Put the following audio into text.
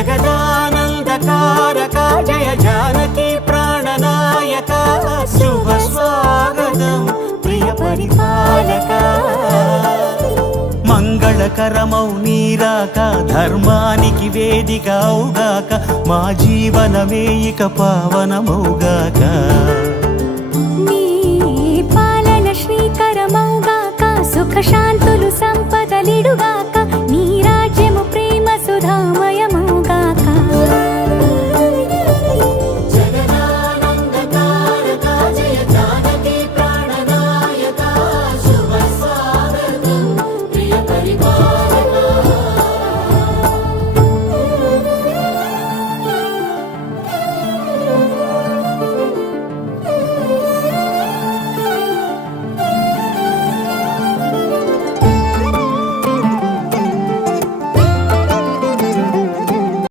జగదానందకారక జయ జానకి ప్రాణనాయక శుభ స్వాగతం ప్రియ పరిపాలక మంగళకరమౌ నీరాక ధర్మానికి వేదిక అవుగాక మా జీవనమే ఇక పావనమౌగాక నీ పాలన శ్రీకరమౌగాక సుఖ శాంతి